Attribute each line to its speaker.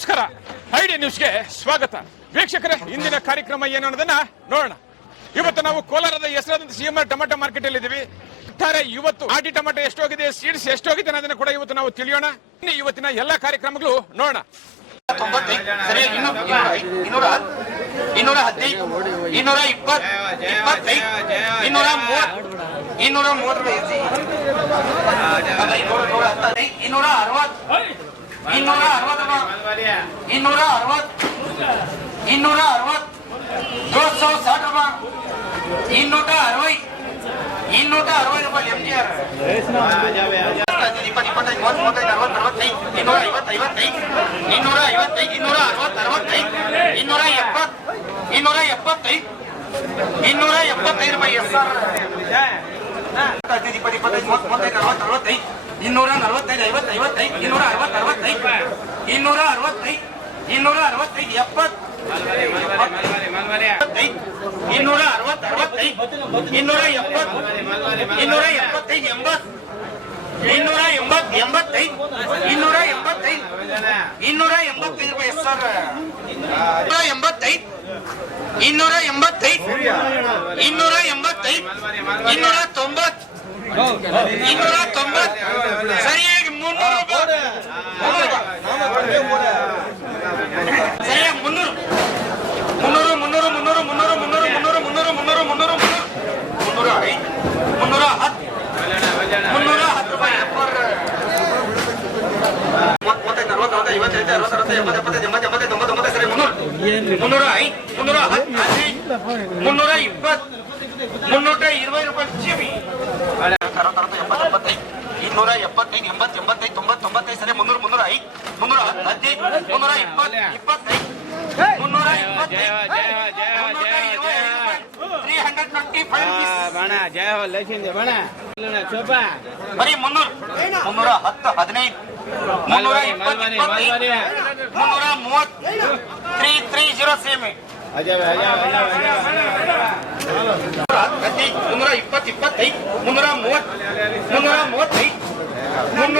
Speaker 1: ನಮಸ್ಕಾರ. ಐಡಿ ನ್ಯೂಸ್ಗೆ ಸ್ವಾಗತ. ವೀಕ್ಷಕರೇ, ಇಂದಿನ ಕಾರ್ಯಕ್ರಮ ಏನು ಅನ್ನೋದನ್ನ ನೋಡೋಣ. ಇವತ್ತು ನಾವು ಕೋಲಾರದ ಹೆಸರಾದಂತ ಆರ್ ಟೊಮೆಟೊ ಮಾರ್ಕೆಟ್ ಅಲ್ಲಿ ಇದೀವಿ ಒಟ್ಟಾರೆ ಇವತ್ತು ಆಟಿ ಟೊಮೆಟೊ ಎಷ್ಟೋಗಿದೆ, ಸೀಡ್ಸ್ ಎಷ್ಟೋಗಿದೆ ಅನ್ನೋದನ್ನ ಕೂಡ ಇವತ್ತು ನಾವು ತಿಳಿಯೋಣ. ಇನ್ನು ಇವತ್ತಿನ ಎಲ್ಲಾ ಕಾರ್ಯಕ್ರಮಗಳು ನೋಡೋಣ.
Speaker 2: ಇನ್ನೂರ ಹದಿನೈದು, ಇನ್ನೂರ ಇಪ್ಪತ್ ಇಪ್ಪತ್ತೈದು, ಇನ್ನೂರ ಮೂವತ್ತು ಇನ್ನೂರ ಮೂವತ್ತು ಇನ್ನೂರ ಅರವತ್ ಇನ್ನೂರ ಅರವತ್ತು. ಇನ್ನೂರ ಅರವತ್ ಇನ್ನೂರ ಅರವತ್ ದೋ ಸौ साठ ರೂಪಾಯಿ ಇನ್ನೂರ ಅರವೈ. ಇನ್ನೂರ ಅರವತ್ತು ರೂಪಾಯಿ ಎಂ ಆರ್. ಇಪ್ಪತ್ತು, ಇಪ್ಪತ್ತೈದು, ಮೂವತ್ತು, ಮೂವತ್ತೈದು, ಅರವತ್ತು ಇನ್ನೂರ ಐವತ್ತು ಐವತ್ತೈದು, ಇನ್ನೂರ ಐವತ್ತೈದು, ಇನ್ನೂರ ಅರವತ್ತು, ಅರವತ್ತೈದು, ಇನ್ನೂರ ಎಪ್ಪತ್ತು, ಇನ್ನೂರ ಎಪ್ಪತ್ತೈದು ಇನ್ನೂರ ಎಪ್ಪತ್ತೈದು ರೂಪಾಯಿ ಎಸ್ ಆರ್. ಇಪ್ಪತ್ತು ಇಪ್ಪತ್ತೈದು, ಮೂವತ್ತು, ಮೂವತ್ತೈದು, ಅರವತ್ತು, ಅರವತ್ತೈದು, ಇನ್ನೂರ ನಲವತ್ತೈದು, ಐವತ್ತು ಇನ್ನೂರ ಅರವತ್ತು. ಇನ್ನೂರ ಅರವತ್ತೈದು ಇನ್ನೂರ ಅರವತ್ತೈದು ಎಪ್ಪತ್ತು ಇನ್ನೂರ ಅರವತ್ತು ಅರವತ್ತೈದು ಇನ್ನೂರ ಎಪ್ಪತ್ತು ಇನ್ನೂರ ಎಪ್ಪತ್ತೈದು ಎಂಬತ್ತು ಇನ್ನೂರ ಎಂಬತ್ ಎಂಬತ್ತೈದು ಇನ್ನೂರ ಎಂಬತ್ತೈದು ಇನ್ನೂರ ಎಂಬತ್ತೈದು ರೂಪಾಯಿ ಸರ್. ಇನ್ನೂರ ಎಂಬತ್ತೈದು ಇನ್ನೂರ ಎಂಬತ್ತೈದು ಇನ್ನೂರ ಎಂಬತ್ತೈದು ಇನ್ನೂರ ತೊಂಬತ್ತು ಇನ್ನೂರ ತೊಂಬತ್ತು ಸರಿಯಾಗಿ ಮುನ್ನೂರು ಮುನ್ನೂರ ಐದು ಮುನ್ನೂರ ಹತ್ತು ಹದಿನೈದು ಮುನ್ನೂರ ಇಪ್ಪತ್ತು ಮುನ್ನೂರ ಇರವೈ ರೂಪಾಯಿ ಜೀವಿ ಇನ್ನೂರ ಎಪ್ಪತ್ತೈದು ಎಂಬತ್ತು ಎಂಬತ್ತೈದು ભણા જય હો લખીને ભણા. છોપા ફરી મનુર મનુરા હત્ત હદની મનુરા ઇપતિ મનુરા મોત. 3307 અજાવે
Speaker 3: અજાવે અજાવે મનુરા ઇપતિ ઇપતિ મનુરા
Speaker 2: મોત. મનુરા મોત થઈ મનુરા